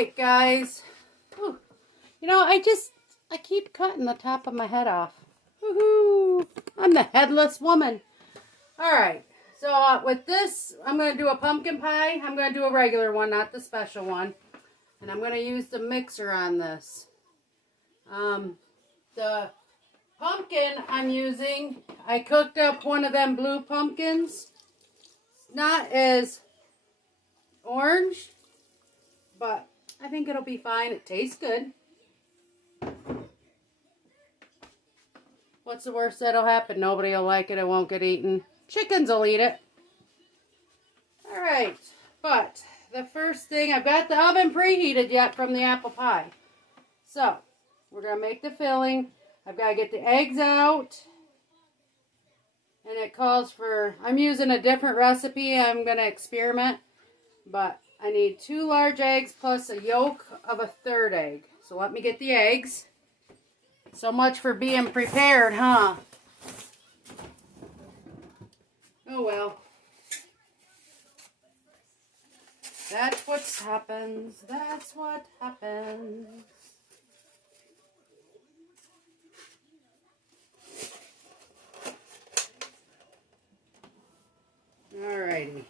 right, guys. Whew. You know, I keep cutting the top of my head off. Woohoo! I'm the headless woman. All right. So with this, I'm going to do a pumpkin pie. I'm going to do a regular one, not the special one. And I'm going to use the mixer on this. The pumpkin I'm using, I cooked up one of them blue pumpkins. It's not as orange, but I think it'll be fine. It tastes good. What's the worst that'll happen? Nobody will like it. It won't get eaten. Chickens will eat it. Alright, but the first thing, I've got the oven preheated yet from the apple pie. So, we're going to make the filling. I've got to get the eggs out. And it calls for, I'm using a different recipe. I'm going to experiment. But I need 2 large eggs plus a yolk of a 1/3 egg. So let me get the eggs. So much for being prepared, huh? Oh well. That's what happens. That's what happens. Alrighty.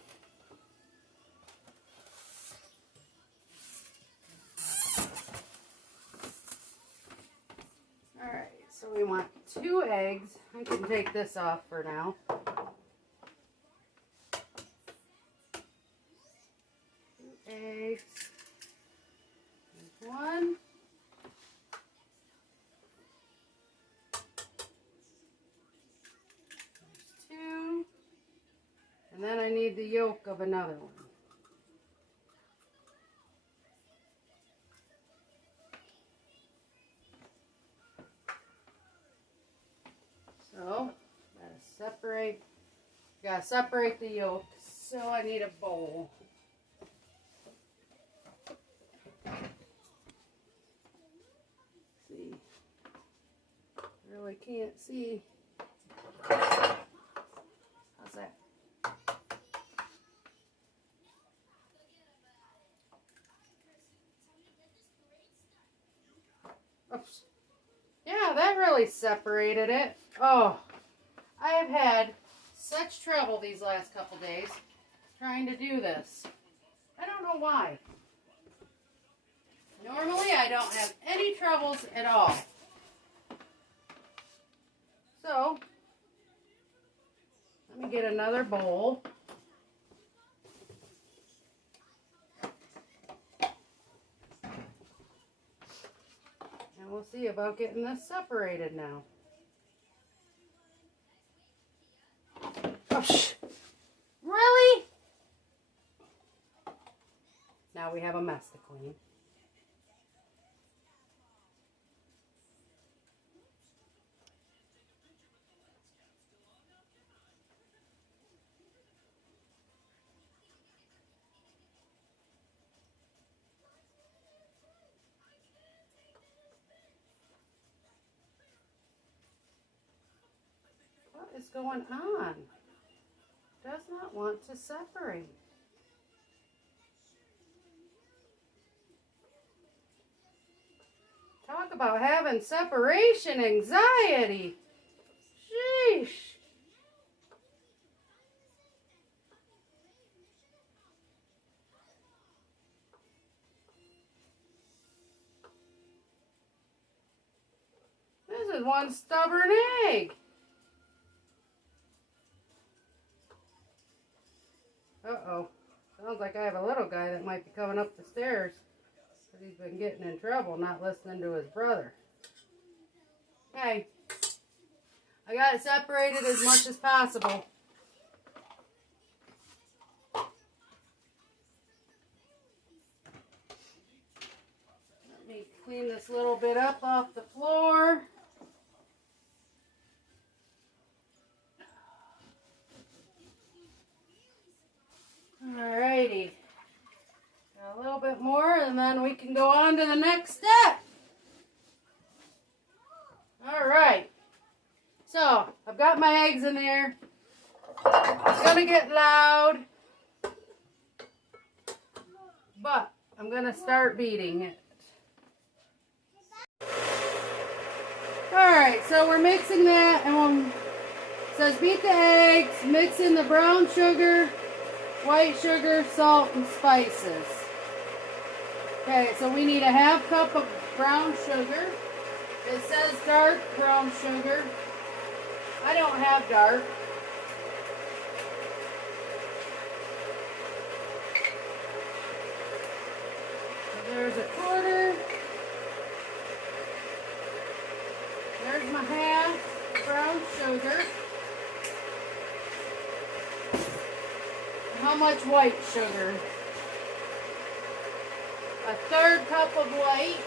Alright, so we want 2 eggs. I can take this off for now. 2 eggs. There's 1. There's 2. And then I need the yolk of another one. So, gotta separate the yolk. So I need a bowl. See, really can't see. How's that? Oops. Yeah, that really separated it. Oh, I have had such trouble these last couple days trying to do this. I don't know why. Normally, I don't have any troubles at all. So, let me get another bowl. And we'll see about getting this separated now. Oh, really? Now we have a mess to clean. What is going on? Does not want to separate. Talk about having separation anxiety. Sheesh. This is one stubborn egg. Uh-oh. Sounds like I have a little guy that might be coming up the stairs. But he's been getting in trouble, not listening to his brother. Okay. I got it separated as much as possible. Let me clean this little bit up off the floor. Alrighty. Got a little bit more and then we can go on to the next step. Alright. So, I've got my eggs in there. It's going to get loud. But I'm going to start beating it. Alright, so we're mixing that, and it says beat the eggs, mix in the brown sugar, white sugar, salt, and spices. Okay, so we need a ½ cup of brown sugar. It says dark brown sugar. I don't have dark. So there's a quarter. There's my half brown sugar. How much white sugar? A third cup of white.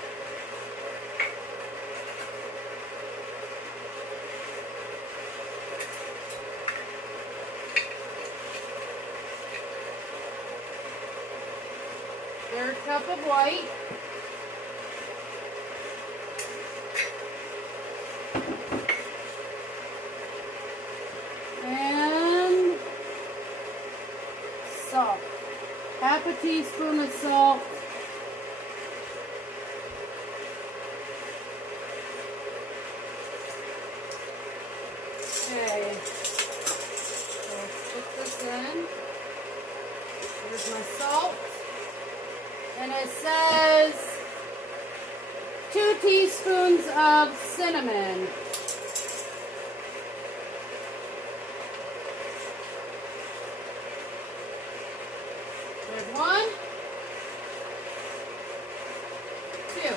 Third cup of white. And salt. ½ a teaspoon of salt. Okay. So let's put this in. Here's my salt. And it says 2 teaspoons of cinnamon. There's 1, 2.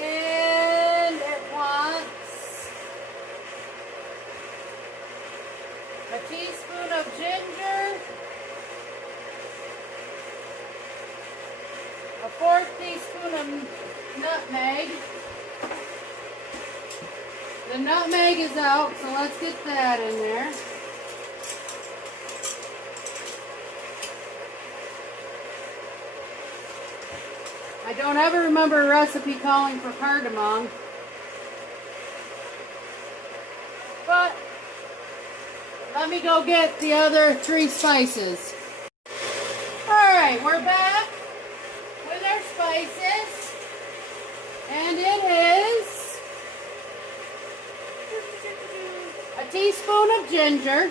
And it wants a teaspoon of ginger, a 1/4 teaspoon of nutmeg. The nutmeg is out, so let's get that in there. I don't ever remember a recipe calling for cardamom, but let me go get the other 3 spices. Alright, we're back with our spices, and it is a teaspoon of ginger,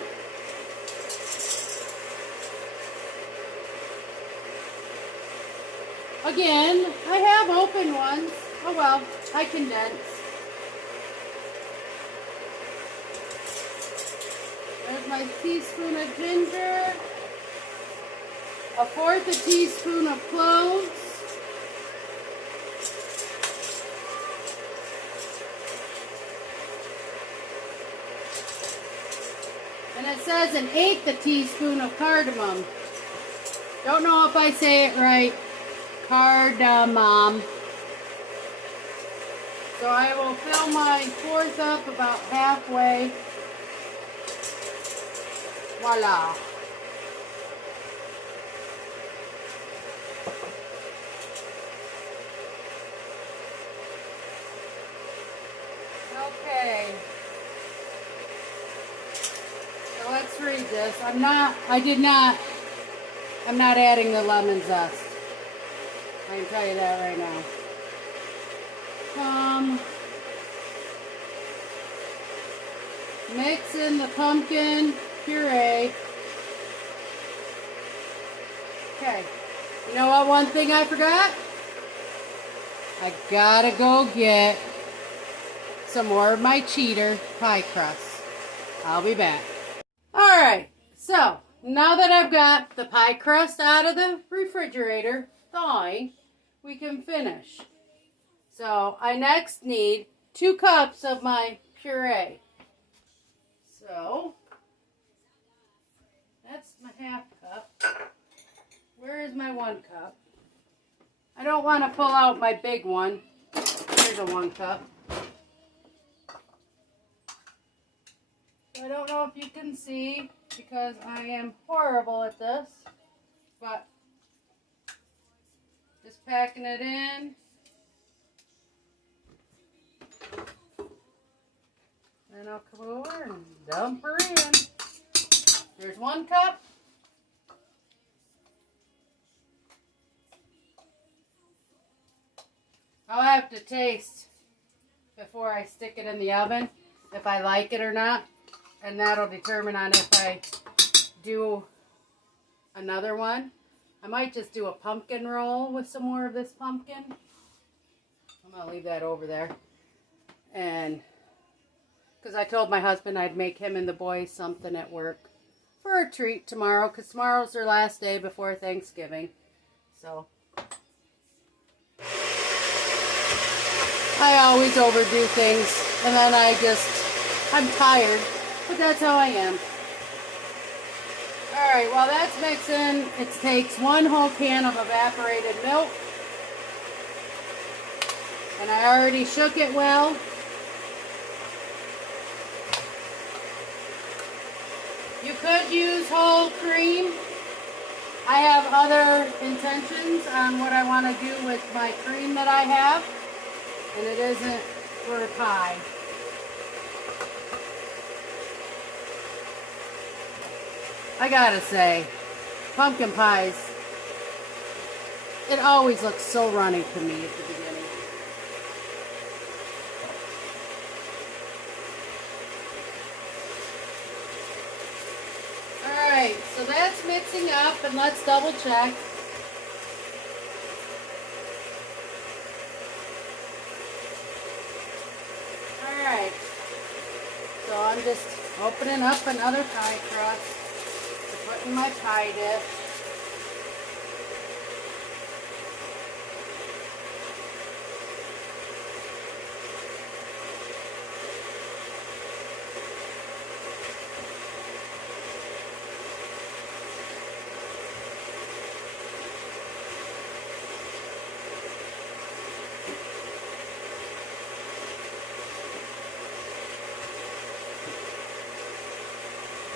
again, I have open ones, oh well, I condense. There's my teaspoon of ginger, a 1/4 a teaspoon of cloves, and it says an 1/8 a teaspoon of cardamom. Don't know if I say it right. Cardamom. So I will fill my 1/4 up about halfway. Voila. Okay. So let's read this. I'm not adding the lemon zest. I can tell you that right now. Mix in the pumpkin puree. Okay. You know what? One thing I forgot? I gotta go get some more of my cheater pie crust. I'll be back. Alright, so now that I've got the pie crust out of the refrigerator thawing, we can finish. So I next need 2 cups of my puree. So that's my ½ cup. Where is my 1 cup? I don't want to pull out my big one. Here's a 1 cup. I don't know if you can see because I am horrible at this, but just packing it in. Then I'll come over and dump her in. There's 1 cup. I'll have to taste before I stick it in the oven if I like it or not. And that'll determine on if I do another one. I might just do a pumpkin roll with some more of this pumpkin. I'm going to leave that over there. And because I told my husband I'd make him and the boys something at work for a treat tomorrow, because tomorrow's their last day before Thanksgiving. So I always overdo things, and then I'm tired, but that's how I am. Alright, while that's mixing, it takes 1 whole can of evaporated milk. And I already shook it well. You could use whole cream. I have other intentions on what I want to do with my cream that I have. And it isn't for a pie. I gotta say, pumpkin pies, it always looks so runny to me at the beginning. Alright, so that's mixing up, and let's double check. Alright, so I'm just opening up another pie crust. Put in my pie dish.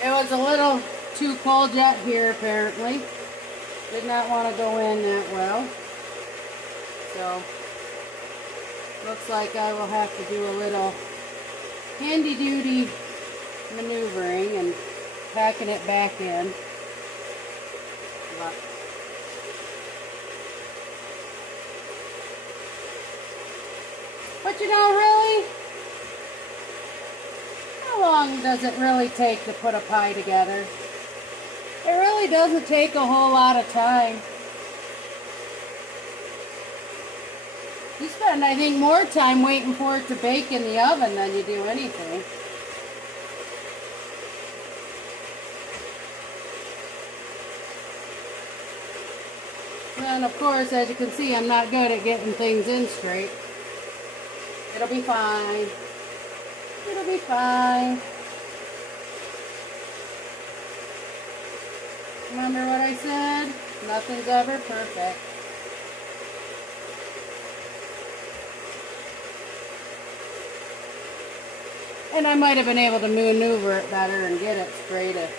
It was a little too cold yet here apparently. Did not want to go in that well. So looks like I will have to do a little handy duty maneuvering and packing it back in. But you know, really, how long does it really take to put a pie together? It really doesn't take a whole lot of time. You spend, I think, more time waiting for it to bake in the oven than you do anything. And of course, as you can see, I'm not good at getting things in straight. It'll be fine. It'll be fine. Remember what I said? Nothing's ever perfect. And I might have been able to maneuver it better and get it straight if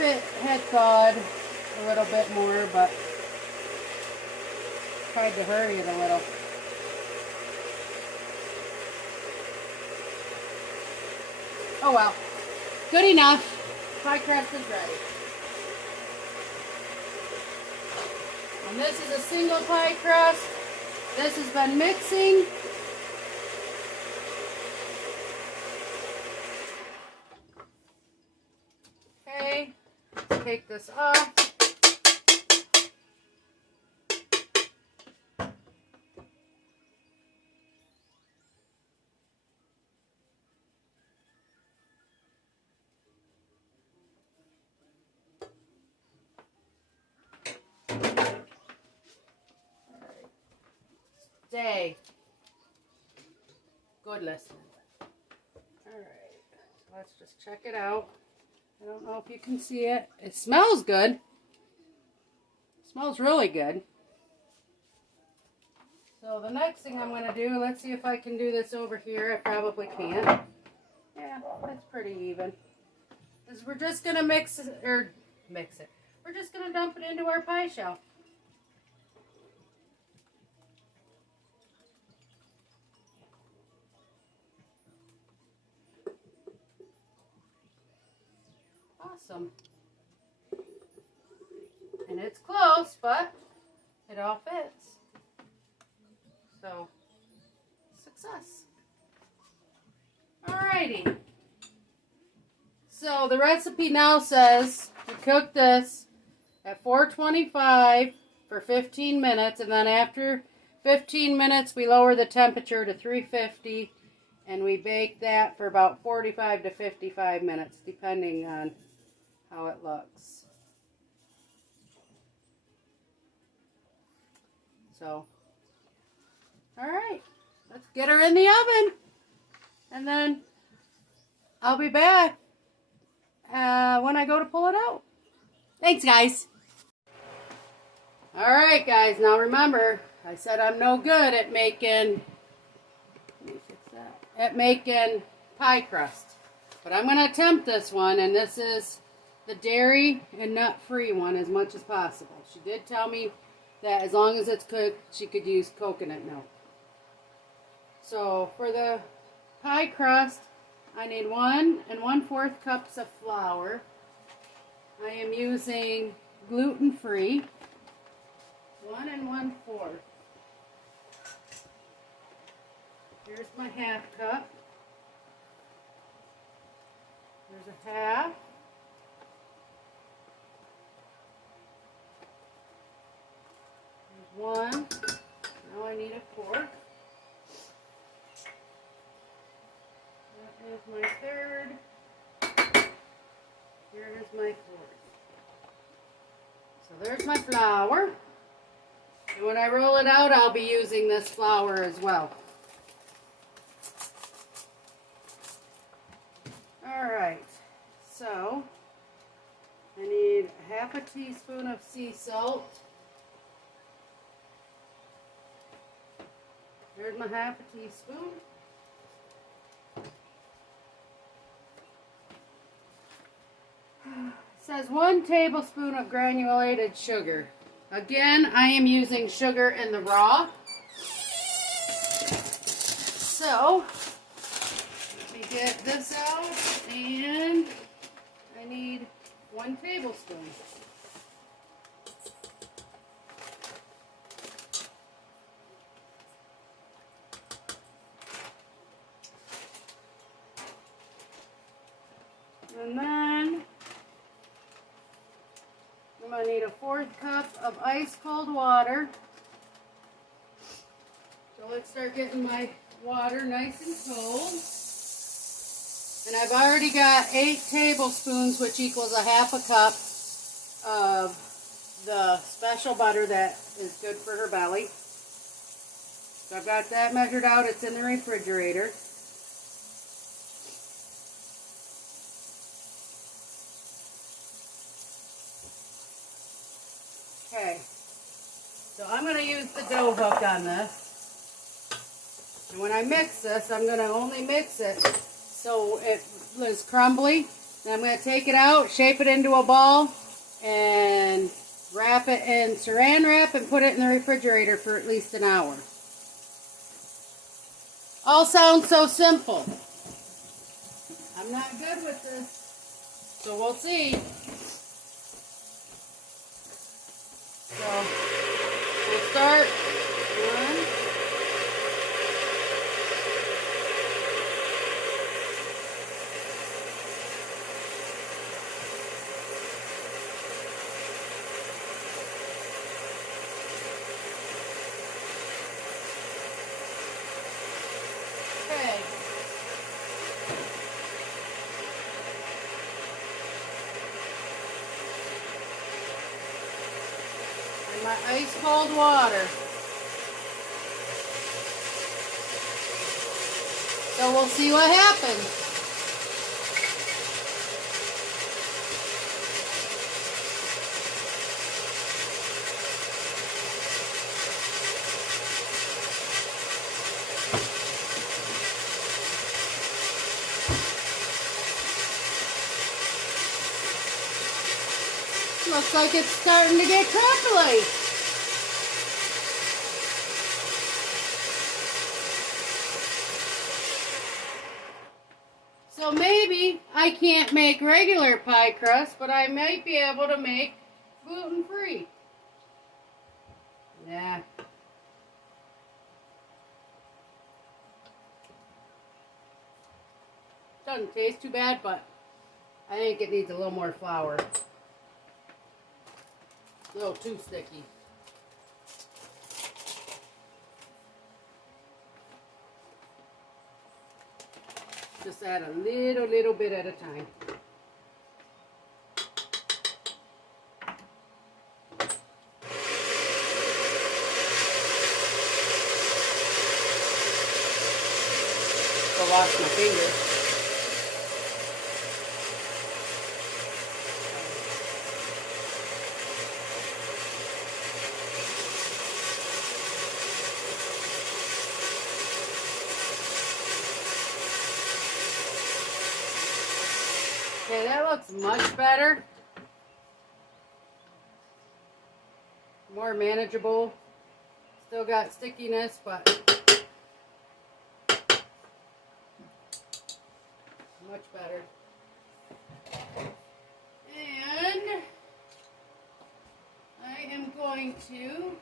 it had thawed a little bit more, but tried to hurry it a little. Oh well. Good enough. Pie crust is ready. And this is a single pie crust. This has been mixing. Okay, let's take this off. Day. Good listening. Alright, so let's just check it out. I don't know if you can see it. It smells good. It smells really good. So the next thing I'm going to do, let's see if I can do this over here. I probably can't. Yeah, that's pretty even. Is we're just going to mix it. We're just going to dump it into our pie shell. Awesome. And it's close, but it all fits. So, success. Alrighty. So the recipe now says to cook this at 425 for 15 minutes, and then after 15 minutes we lower the temperature to 350 and we bake that for about 45 to 55 minutes depending on how it looks. So, alright, let's get her in the oven and then I'll be back when I go to pull it out. Thanks, guys. Alright, guys, now remember, I said I'm no good at making, pie crust. But I'm going to attempt this one, and this is the dairy and nut-free one as much as possible. She did tell me that as long as it's cooked, she could use coconut milk. So, for the pie crust, I need 1 1/4 cups of flour. I am using gluten-free. 1 1/4. Here's my half cup. There's a half. There's 1. Now I need a 4th. That is my 3rd. Here is my 4th. So there's my flour. And when I roll it out, I'll be using this flour as well. Alright, so I need 1/2 teaspoon of sea salt. There's my 1/2 teaspoon. It says 1 tablespoon of granulated sugar. Again, I am using sugar in the raw. So, let me get this out, and I need 1 tablespoon. And then I'm going to need a 1/4 cup of ice cold water. So let's start getting my water nice and cold. And I've already got 8 tablespoons, which equals a 1/2 cup of the special butter that is good for her belly. So I've got that measured out. It's in the refrigerator. Okay, so I'm going to use the dough hook on this. And when I mix this, I'm going to only mix it so it is crumbly. And I'm going to take it out, shape it into a ball, and wrap it in saran wrap and put it in the refrigerator for at least an hour. All sounds so simple. I'm not good with this, so we'll see. So, we'll start 1. Okay. My ice cold water. So we'll see what happens. Looks like it's starting to get crumbly. So maybe I can't make regular pie crust, but I might be able to make gluten-free. Yeah. Doesn't taste too bad, but I think it needs a little more flour. A little too sticky. Just add a little bit at a time. Go wash my fingers. Okay, that looks much better. More manageable. Still got stickiness, but much better. And I am going to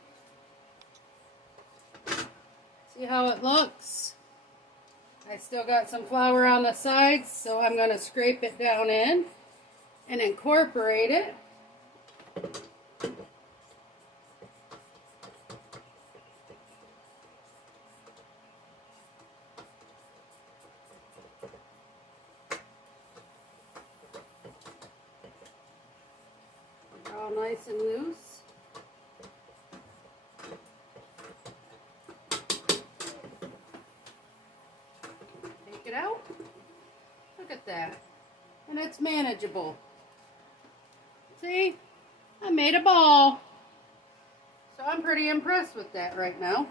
see how it looks. I still got some flour on the sides, so I'm going to scrape it down in and incorporate it. All nice and loose. It out. Look at that. And it's manageable. See? I made a ball. So I'm pretty impressed with that right now.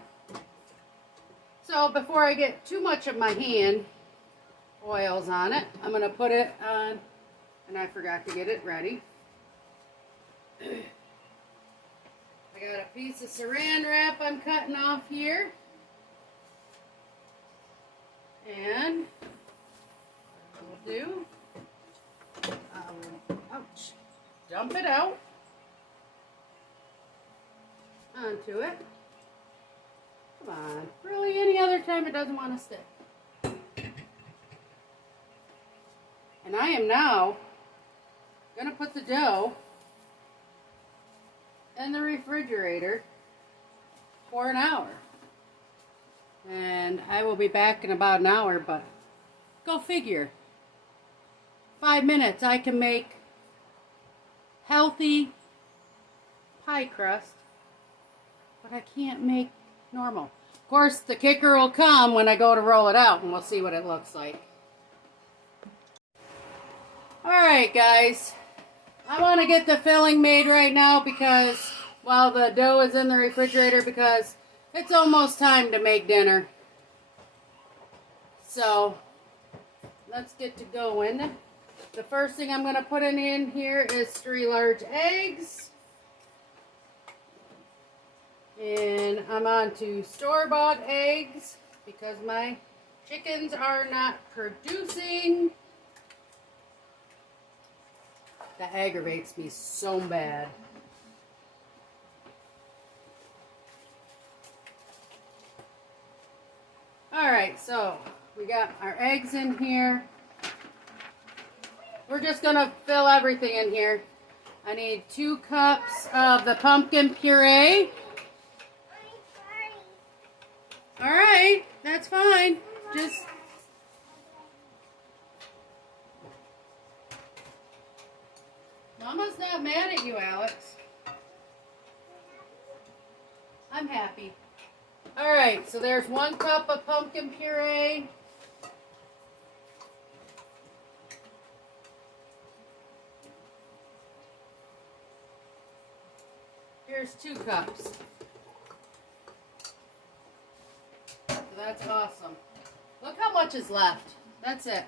So before I get too much of my hand oils on it, I'm going to put it on, and I forgot to get it ready. I got a piece of saran wrap I'm cutting off here. And what we'll do, ouch, dump it out onto it. Come on, really any other time it doesn't want to stick. And I am now going to put the dough in the refrigerator for an hour. And I will be back in about an hour, but go figure. 5 minutes, I can make healthy pie crust, but I can't make normal. Of course, the kicker will come when I go to roll it out, and we'll see what it looks like. Alright, guys. I want to get the filling made right now because while the dough is in the refrigerator, because it's almost time to make dinner. So, let's get to going. The first thing I'm going to put in here is 3 large eggs. And I'm on to store-bought eggs because my chickens are not producing. That aggravates me so bad. Alright, so we got our eggs in here. We're just going to fill everything in here. I need 2 cups of the pumpkin puree. Alright, that's fine. Just Mama's not mad at you, Alex. I'm happy. Alright, so there's 1 cup of pumpkin puree. Here's 2 cups. So that's awesome. Look how much is left. That's it.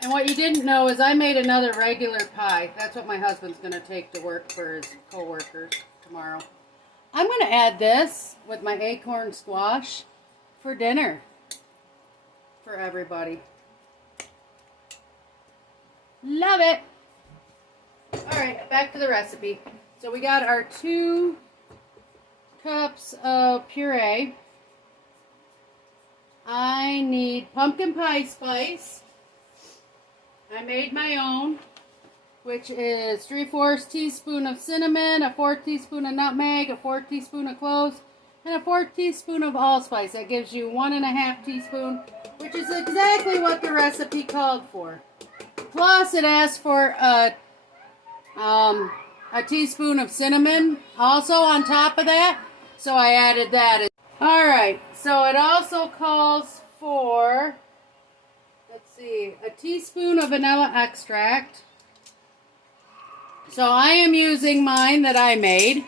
And what you didn't know is I made another regular pie. That's what my husband's going to take to work for his co-workers tomorrow. I'm going to add this with my acorn squash for dinner for everybody. Love it. All right, back to the recipe. So we got our 2 cups of puree. I need pumpkin pie spice. I made my own, which is 3/4 teaspoon of cinnamon, a 4 teaspoon of nutmeg, a 4 teaspoon of cloves, and a 4 teaspoon of allspice. That gives you 1.5 teaspoon, which is exactly what the recipe called for. Plus, it asks for a teaspoon of cinnamon also on top of that, so I added that. Alright, so it also calls for, let's see, a teaspoon of vanilla extract. So I am using mine that I made.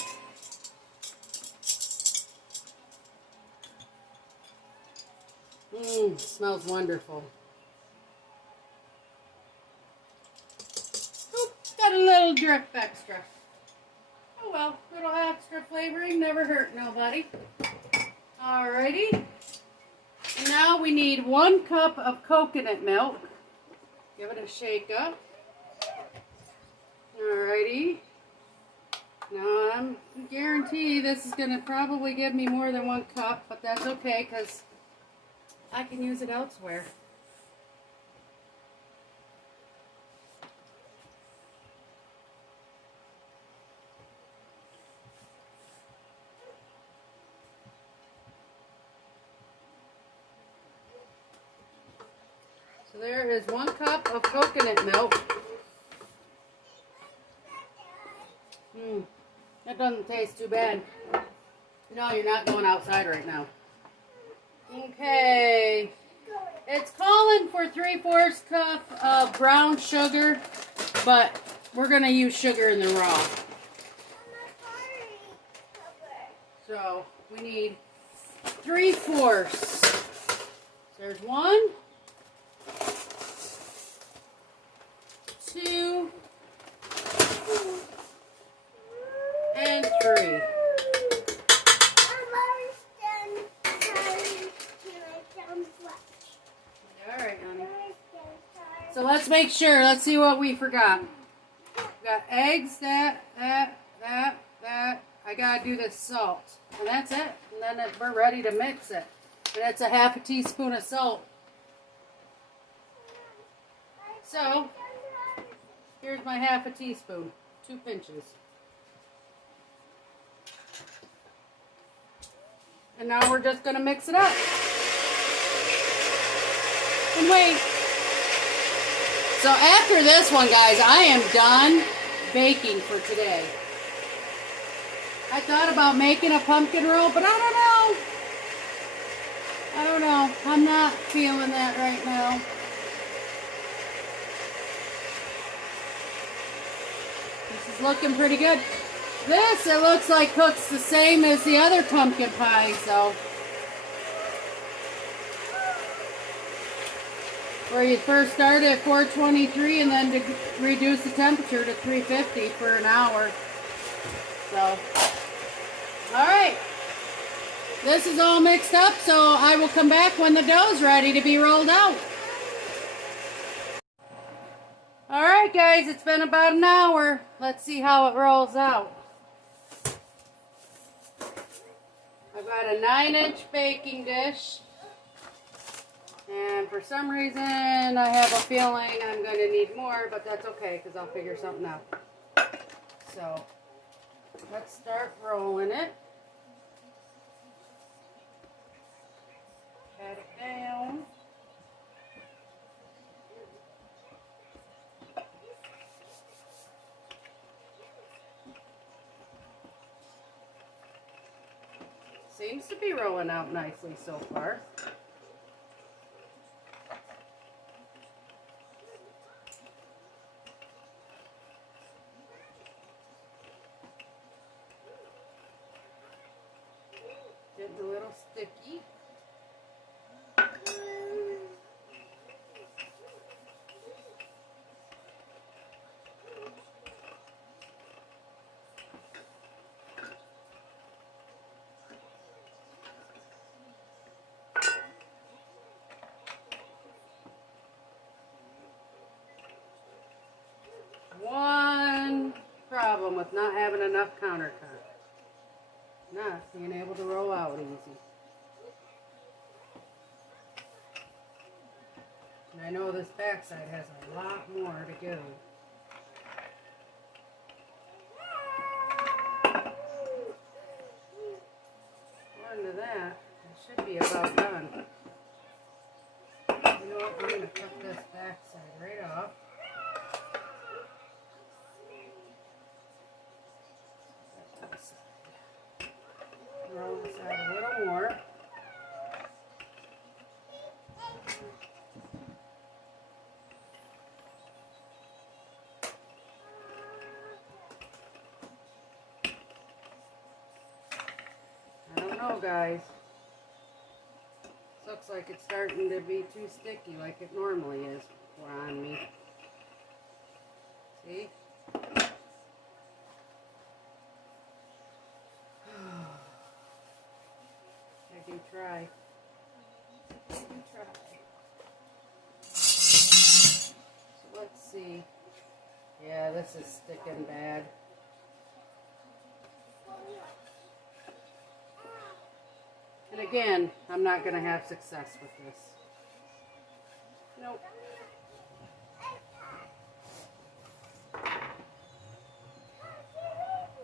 Smells wonderful. Oop, got a little drip extra. Oh well, little extra flavoring never hurt nobody. Alrighty. And now we need 1 cup of coconut milk. Give it a shake up. Alrighty. Now I'm guarantee this is going to probably give me more than 1 cup, but that's okay because I can use it elsewhere. So there is 1 cup of coconut milk. That doesn't taste too bad. No, you're not going outside right now. Okay. It's calling for 3/4 cup of brown sugar, but we're going to use sugar in the raw. So we need 3/4. There's 1, 2, and 3. Alright, honey. So let's make sure. Let's see what we forgot. We got eggs, that. I gotta do this salt. And that's it. And then we're ready to mix it. And that's a 1/2 teaspoon of salt. So, here's my 1/2 teaspoon. 2 pinches. And now we're just going to mix it up. And wait. So after this one, guys, I am done baking for today. I thought about making a pumpkin roll, but I don't know. I'm not feeling that right now. This is looking pretty good. This, it looks like, cooks the same as the other pumpkin pie, so. Where you first start at 423 and then to reduce the temperature to 350 for an hour. So, alright. This is all mixed up, so I will come back when the dough's ready to be rolled out. Alright guys, it's been about an hour. Let's see how it rolls out. I've got a 9-inch baking dish. And for some reason, I have a feeling I'm going to need more, but that's okay because I'll figure something out. So, let's start rolling it. Pat it down. Seems to be rolling out nicely so far. Getting a little sticky. One problem with not having enough countertop. not being able to roll out easy. And I know this backside has a lot more to go. According to that, it should be about done. You know what, I'm going to cut this backside right off. Roll this out a little more. I don't know, guys. Looks like it's starting to be too sticky like it normally is on me. See? I do try. So let's see. Yeah, this is sticking bad. And again, I'm not going to have success with this. Nope.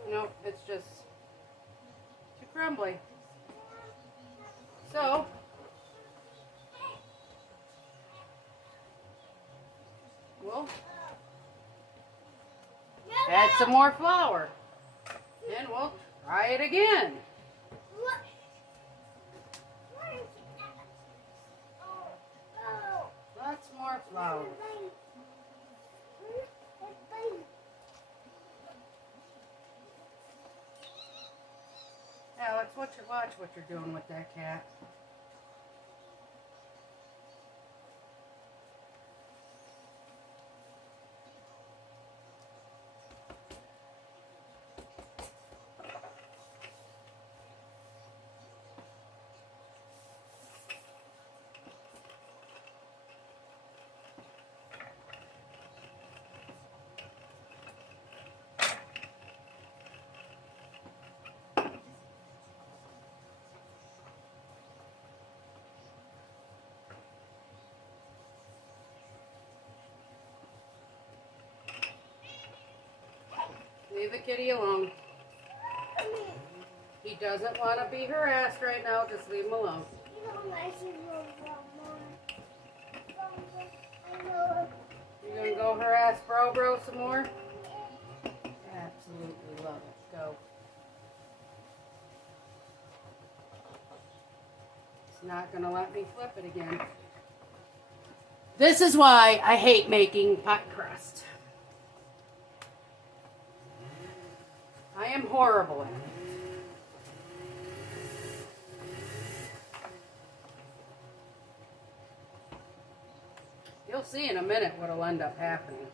Nope, it's just too crumbly. So, we'll add some more flour. And we'll try it again. Lots more flour. Alex, watch what you're doing with that cat. Leave the kitty alone. He doesn't want to be harassed right now. Just leave him alone. You gonna go harass Bro some more? Absolutely love it. Go. He's not gonna let me flip it again. This is why I hate making pie crust. I am horrible at it. You'll see in a minute what'll end up happening.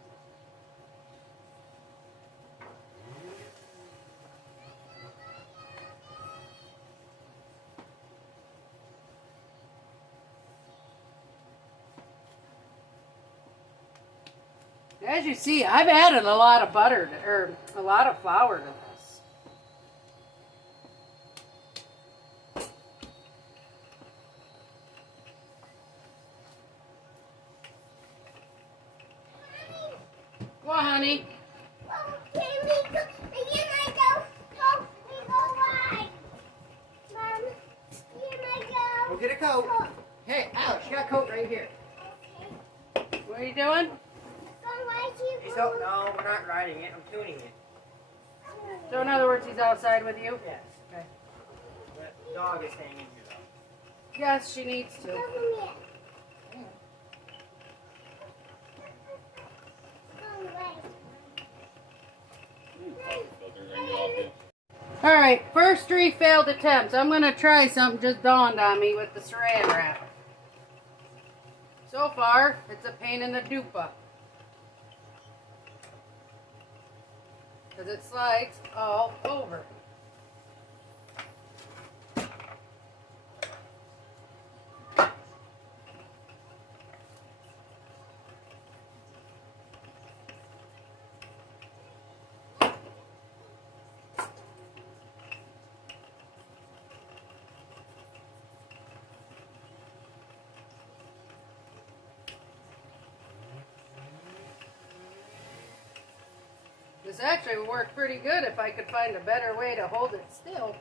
As you see, I've added a lot of butter or a lot of flour to this. Go on, honey. Go get a coat. Hey, Alex, you got a coat right here. What are you doing? No, we're not riding it. I'm tuning it. So in other words, he's outside with you? Yes. Okay. The dog is staying in here, though. Yes, she needs to. Alright, first 3 failed attempts. I'm going to try something just dawned on me with the saran wrap. So far, it's a pain in the dupa. Because it slides all over. This actually would work pretty good if I could find a better way to hold it still.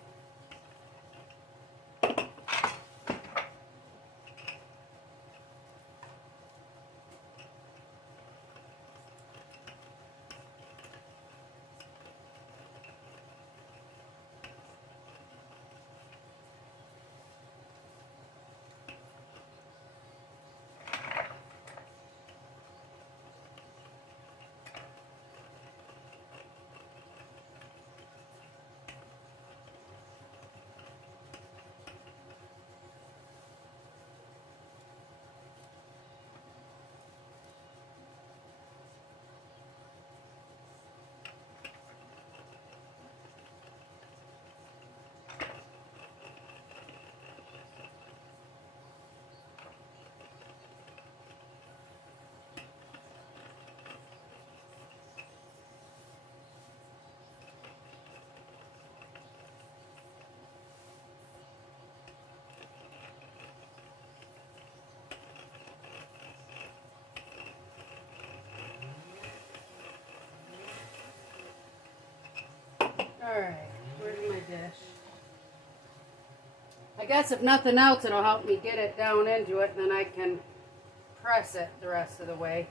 Alright, where's my dish? I guess if nothing else, it'll help me get it down into it, and then I can press it the rest of the way.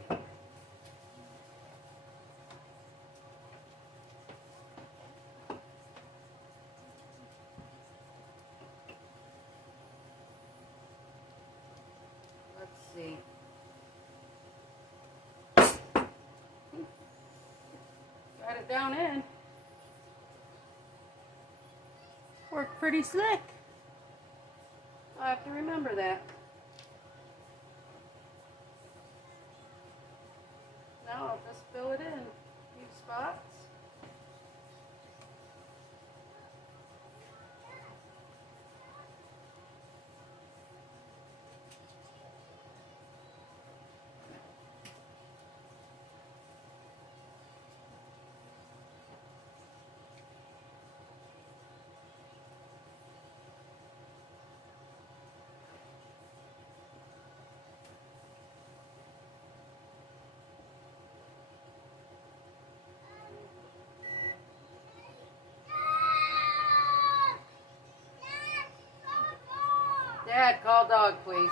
Let's see. Got it down in. Worked pretty slick. I'll have to remember that. Now I'll just fill it in a few spots. Dad, call dog, please.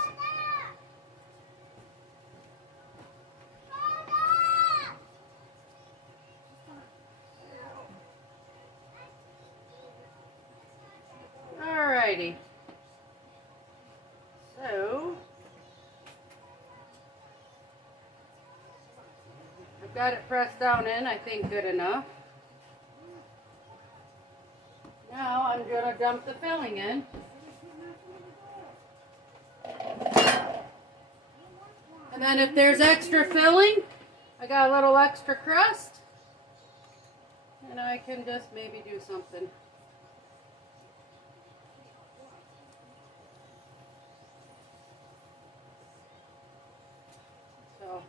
Alrighty. So, I've got it pressed down in, I think good enough. Now I'm going to dump the filling in. And then if there's extra filling, I got a little extra crust, and I can just maybe do something. So,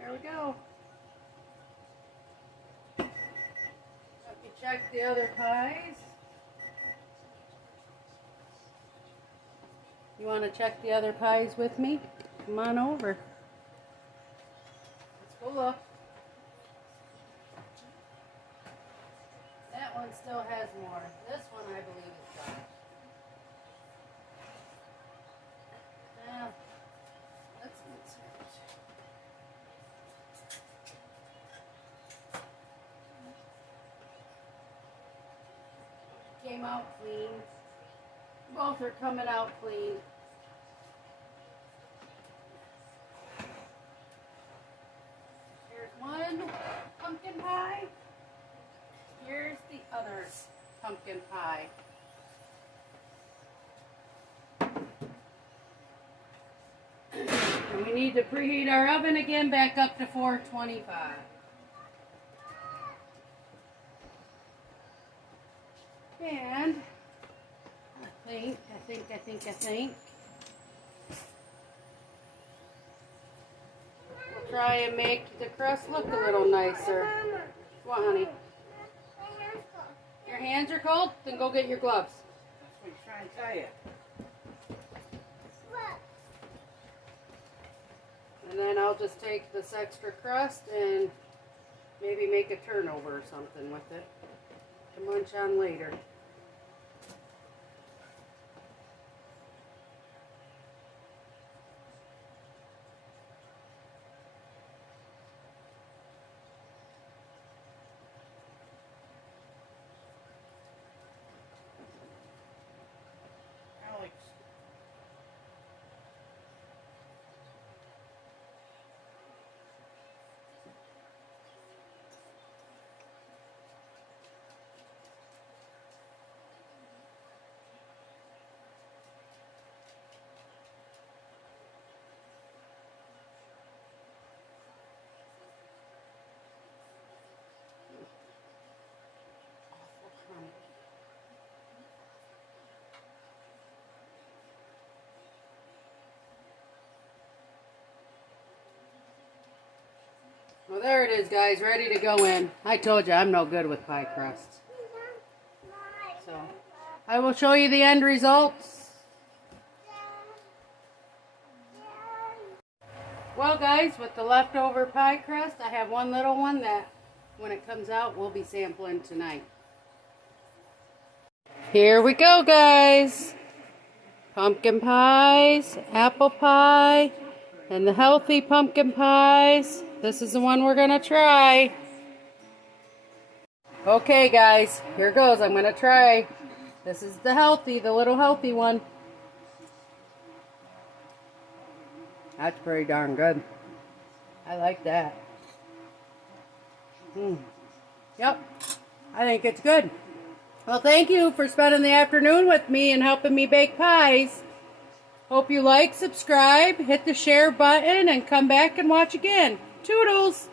there we go. Let me check the other pies. You want to check the other pies with me? Come on over. Let's go look. That one still has more. This one I believe is done. Now, let's mix it. Came out clean. Both are coming out clean. Here's one pumpkin pie. Here's the other pumpkin pie. And we need to preheat our oven again back up to 425. And I think we'll try and make the crust look a little nicer. What, honey? Your hands are cold? Then go get your gloves. That's what he's trying to tell you. And then I'll just take this extra crust and Maybe make a turnover or something with it to munch on later. Alex. Well, there it is, guys, ready to go in. I told you I'm no good with pie crust. So, I will show you the end results. Well, guys, with the leftover pie crust, I have one little one that, when it comes out, we'll be sampling tonight. Here we go, guys. Pumpkin pies, apple pie, and the healthy pumpkin pies. This is the one we're going to try. Okay, guys, here goes. I'm going to try. This is the little healthy one. That's pretty darn good. I like that. Yep, I think it's good. Well, thank you for spending the afternoon with me and helping me bake pies. Hope you like, subscribe, hit the share button, and come back and watch again. Toodles!